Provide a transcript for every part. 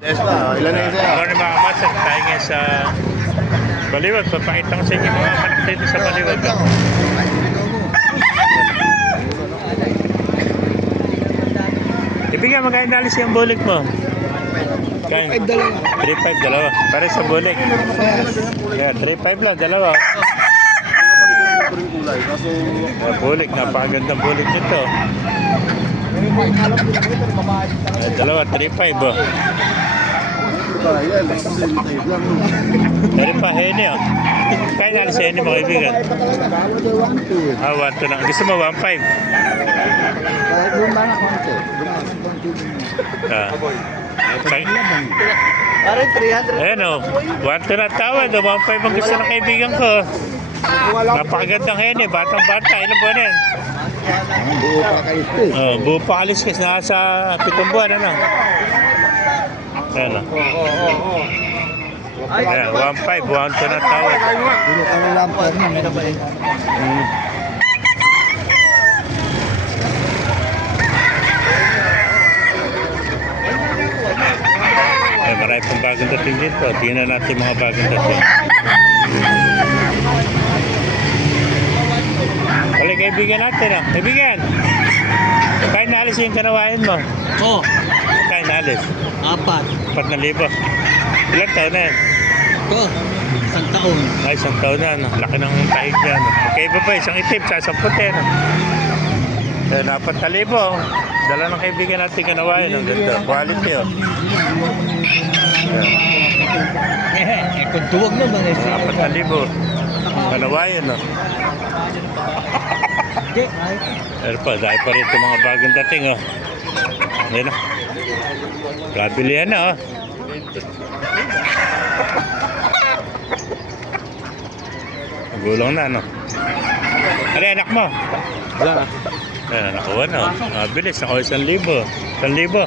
Yes na, ilan na yun sa'yo? Ano mga master, tayo nga sa Baliwag. Papakita ko sa inyo mga manak dito sa Baliwag. Ibigay magkano nalis yung bulik mo? 5 dalawa. 3.5 dalawa. Para sa bulik. Yeah, 3.5 lang dalawa. Bulik, napakagandang bulik nito. Dalawa, 3.5 oh. Pero pa, heni oh. Kaya nalis sa heni mga kaibigan. 1 to na. Gusto mo 1.5? Parang 300. Ayan o, 1 to na tawad. 1.5 ang gusto ng kaibigan ko. Napakagandang heni, batang-bata. Ilan buwan yan? Buo pa kayo ito eh. Buo pa kalis kasi nasa 7 buwan ano. Ayan o. Ayan, 1.5, 1 to na tawad. Bulo ka ng lampar na. Ay, marami pang bagong dating dito. Tingnan natin mga bagong dating. Wala kaibigan natin ah. Kaibigan! Kaya naalis yung kanawain mo? Oo. Kaya naalis? 4,000. Ilang taon na yan? Ito, isang taon. Ay, 1 taon na. No? Laki ng tahig dyan. Okay ba ba? Isang itim, sa puti. No? Eh, 4,000. Dala ng kaibigan natin kanawain. Ang ganda. Quality oh. Kung tuwag naman eh. 4,000. Kanawain no? Pero pa, dahil pa rin itong mga bagong dating oh. Ayan o. Kabilihan na oh. Gulong na no. Ano anak mo? Wala. Ayan, nakuha na oh. Mabilis, nakuha 1,000. 1,000.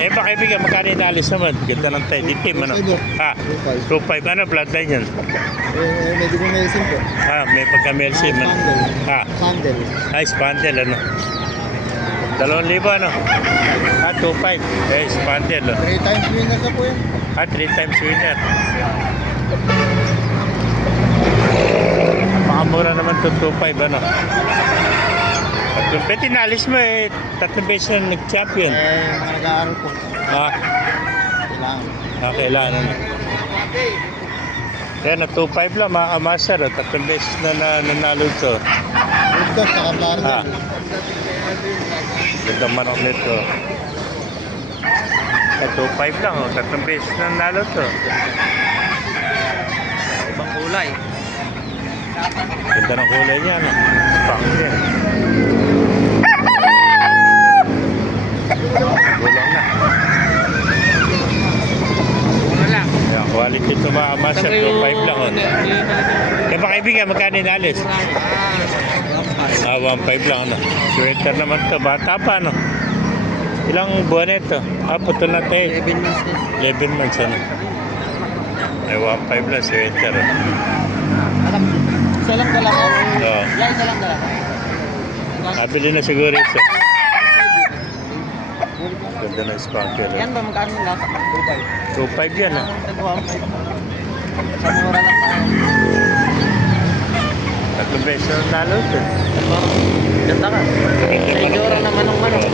Eh ba kaibigan, magkano inalis naman? Ganda ng tayo, ditim ano? Ha? 2.5 ano, bloodline yan? Medyo medicine po. May pagka-melsim ano? Ha? Sandal. Ay, spandel ano? 2,000 ano? 2.5. Spandel oh. 3 times winner na po yan. 3 times winner. Makamura naman ito 2.5 ano? Pwede nalis mo eh, 3 beses na nag-champion. Nag-aaral po. Kailangan. Kailangan ano. Kaya na 2.5 lang mga kamaster, 3 beses na nanalo ito. Ito, saka Florida. Gandang manok nito. 2.5 lang, 3 beses na nanalo ito. Ibang kulay. Ganda ng kulay niya, no? Spangler. Gulang na. Wala. Ayan, quality ito mga master, 2.5 lang. Oh. Kaya ba kaibigan, magkano inalis? 1.5 lang. Ano? Sweater naman ito, bata pa. No? Ilang buwan ito? Putol na tayo. 11 months din. 11 months. Ano? Ay, 1.5 lang, sweater. Oh. Alam, isa lang dalawa. Oo. Isa lang dalawa. Nabili na siguro isa. Ganda na spanker. Yan ba magkano na? 2.5 yan ah. Sa mura lang tayo. 3 beses na nalo ito. Ganda ka. Sa igora naman ng manok.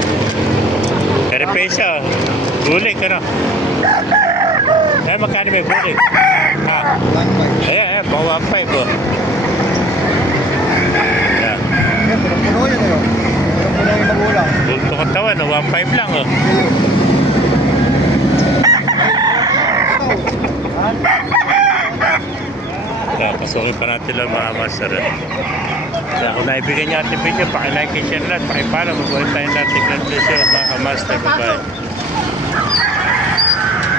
Pero pesa, bulik ano? Magkano may bulik? Ayan, pang 1.5 oh. Ayan. Puno yun eh. Puno yung magulang. Bulto katawan, 1.5 lang oh. Kaya pasukin pa natin lang mga master. Kaya kung naibigyan niyo ating video, pakilike and share lahat, pakipala, mabuhay tayo natin. God bless you mga master. Bye-bye.